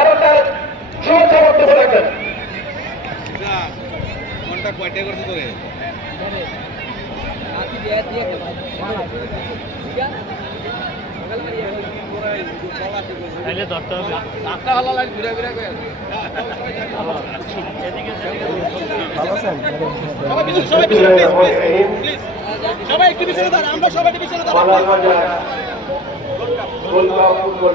এবং তার শুভেচ্ছা বক্তব্য রাখবেন ঘণ্টা কয়টা করছে তোরে? তাইলে ধরতে হবে। সবাই পিছনে সবাই পিছনে প্লিজ সবাই একটু পিছনে দাঁড়ান আমরা সবাই পিছনে দাঁড়ান ফুটবল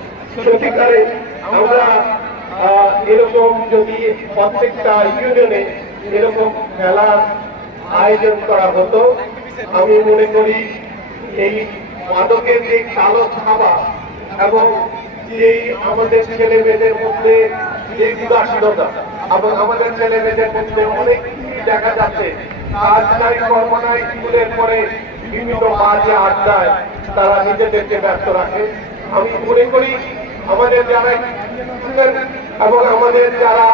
সত্যিকারে আমরা এরকম যদি প্রত্যেকটা ইউনিয়নে এরকম খেলার আয়োজন করা হতো, আমি মনে করি এই মাদকের যে কালো খাবার এবং যে আমাদের ছেলে মেয়েদের মধ্যে যে উদাসীনতা এবং আমাদের ছেলে মেয়েদের মধ্যে অনেক দেখা যাচ্ছে কাজ নাই কর্ম স্কুলের পরে বিভিন্ন বাজে আড্ডায় তারা নিজেদেরকে ব্যস্ত রাখে। আমি মনে করি আমাদের যারা এবং আমাদের যারা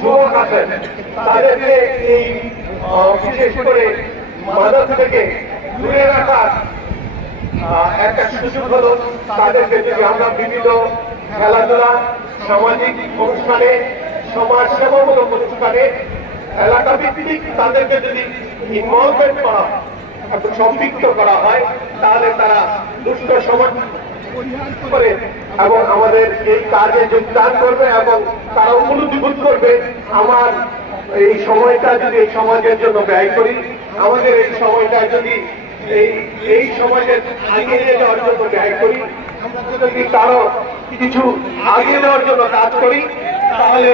যুবক আছেন, তাদেরকে এই বিশেষ করে মাদক থেকে দূরে রাখার একটা সুযোগ হলো তাদেরকে যদি আমরা বিভিন্ন খেলাধুলা, সামাজিক অনুষ্ঠানে সমাজ সেবামূলক অনুষ্ঠানে এলাকা ভিত্তিক তাদেরকে যদি ইনভলভমেন্ট করা হয় সম্পৃক্ত করা হয়, তাহলে তারা দুষ্ট সমাজ করে এবং আমাদের এই কাজে যোগদান করবে এবং তারা উপলব্ধি বোধ করবে। আমার এই সময়টা যদি এই সমাজের জন্য ব্যয় করি, আমাদের এই সময়টা যদি এই সমাজের আগে যাওয়ার জন্য ব্যয় করি, যদি কারও কিছু আগে নেওয়ার জন্য কাজ করি, তাহলে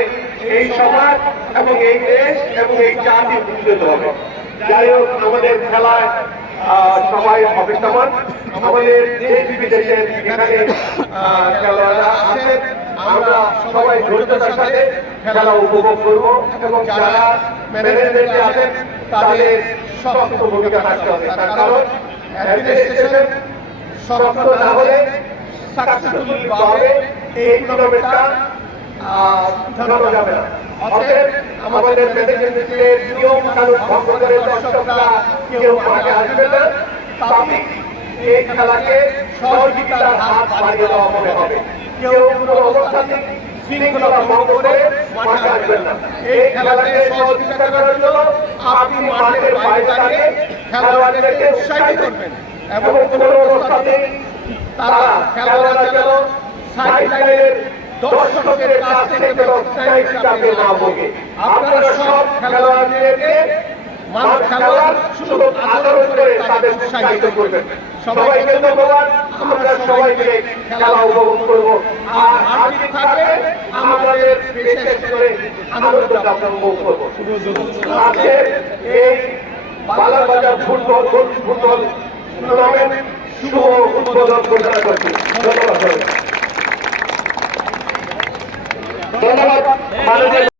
এই সমাজ এবং এই দেশ এবং এই জাতি উন্নত হবে যাই হোক, আমাদের খেলায় সবাই হবে সমান আমাদের দেশ বিদেশের এখানে খেলোয়াড়রা আছেন। আমরা সবাই ধৈর্যতার সাথে খেলা উপভোগ করব এবং যারা ম্যানেজমেন্টে আছেন, তাদের শক্ত ভূমিকা থাকতে হবে। তার কারণ অ্যাডমিনিস্ট্রেশন শক্ত না হলে সাকসেসফুল ভাবে এই টুর্নামেন্টটা জানানো যাবে না। অতএব আমাদের ম্যানেজমেন্টের নিয়ম কানুন ভঙ্গ করে দর্শকরা কেউ মাঠে আসবে না তাতে এই খেলাকে সহযোগিতার হাত বাড়িয়ে দেওয়া মনে হবে। কেউ কোনো অবস্থাতে তারা খেলোয়াড়রা যেন দর্শকের কাছ থেকে চাপে না ভোগে আপনারা সব খেলোয়াড়দেরকে মাঠ খেলোয়াড় শুধু আদর করে তাদের উৎসাহিত করবেন। সবাইকে ধন্যবাদ। আমরা সবাই মিলে খেলা উপভোগ করব। আর হাজির থাকবে আমাদের বিশেষ করে আনন্দটা আমরা উপভোগ করব। আজকে এই বালাবাজার ফুটবল ফুটবল টুর্নামেন্ট শুভ উদ্বোধন ঘোষণা করছি। ধন্যবাদ। ধন্যবাদ।